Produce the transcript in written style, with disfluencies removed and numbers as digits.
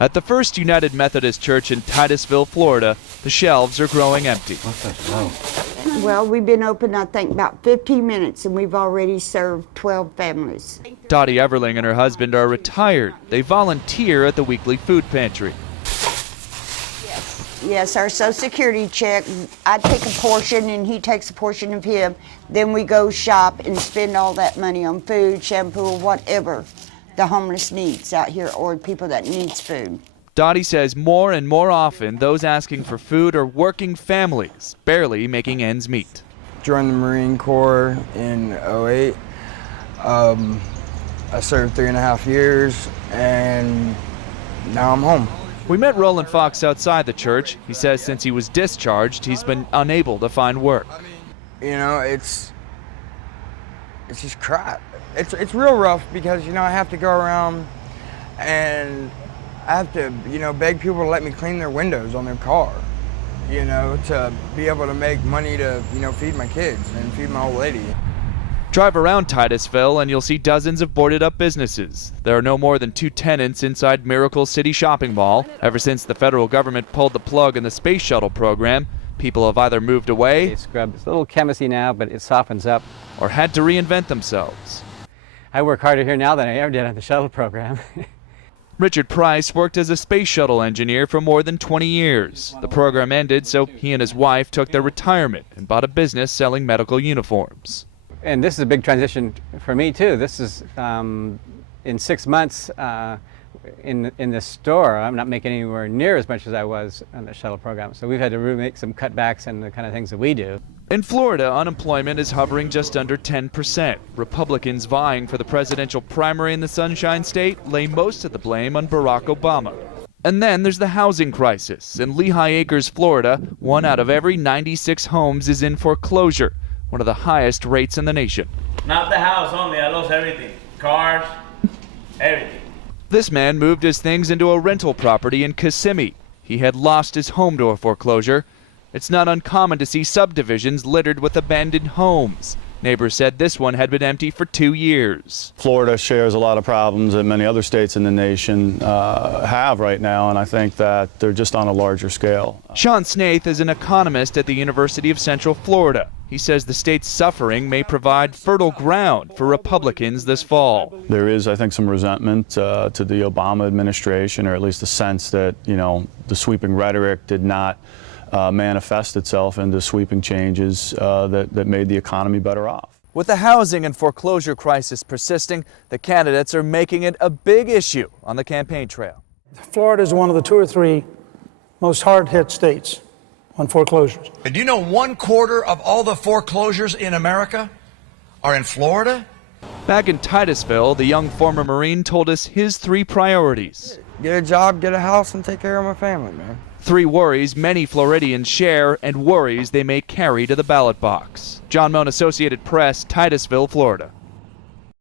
At the First United Methodist Church in Titusville, Florida, the shelves are growing empty. What the hell? Well, we've been open, I think, about 15 minutes, and we've already served 12 families. DOTTY Everling and her husband are retired. They volunteer at the weekly food pantry. Yes, our Social Security check, I take a portion and he takes a portion of him. Then we go shop and spend all that money on food, shampoo, whatever the homeless needs out here or people that needs food. DOTTY says more and more often those asking for food are working families, barely making ends meet. Joined the Marine Corps in '08. I served 3.5 years and now I'm home. We met Roland Fox outside the church. He says since he was discharged, he's been unable to find work. You know, it's just crap. It's real rough because, you know, I have to go around and I have to, you know, beg people to let me clean their windows on their car, you know, to be able to make money to, you know, feed my kids and feed my old lady. Drive around Titusville and you'll see dozens of boarded up businesses. There are no more than 2 tenants inside Miracle City Shopping Mall. Ever since the federal government pulled the plug in the space shuttle program, people have either moved away, It's a little chemistry now, but it softens up. or had to reinvent themselves. I work harder here now than I ever did on the shuttle program. Richard Price worked as a space shuttle engineer for more than 20 years. The program ended, so he and his wife took their retirement and bought a business selling medical uniforms. And this is a big transition for me too. This is in 6 months in the store. I'm not making anywhere near as much as I was on the shuttle program. So we've had to really make some cutbacks in the kind of things that we do. In Florida, unemployment is hovering just under 10%. Republicans vying for the presidential primary in the Sunshine State lay most of the blame on Barack Obama. And then there's the housing crisis. In Lehigh Acres, Florida, 1 out of every 96 homes is in foreclosure, one of the highest rates in the nation. Not the house only, I lost everything. Cars, everything. This man moved his things into a rental property in Kissimmee. He had lost his home to a foreclosure. It's not uncommon to see subdivisions littered with abandoned homes. Neighbors said this one had been empty for 2 years. Florida shares a lot of problems that many other states in the nation have right now, and I think that they're just on a larger scale. Sean Snaith is an economist at the University of Central Florida. He says the state's suffering may provide fertile ground for Republicans this fall. There is, I think, some resentment to the Obama administration, or at least a sense that, you know, the sweeping rhetoric did not manifest itself into sweeping changes that made the economy better off. With the housing and foreclosure crisis persisting, the candidates are making it a big issue on the campaign trail. Florida is one of the 2 or 3 most hard-hit states on foreclosures. Do you know 1/4 of all the foreclosures in America are in Florida? Back in Titusville, the young former Marine told us his 3 priorities. Get a job, get a house, and take care of my family, man. 3 worries many Floridians share and worries they may carry to the ballot box. John Mone, Associated Press, Titusville, Florida.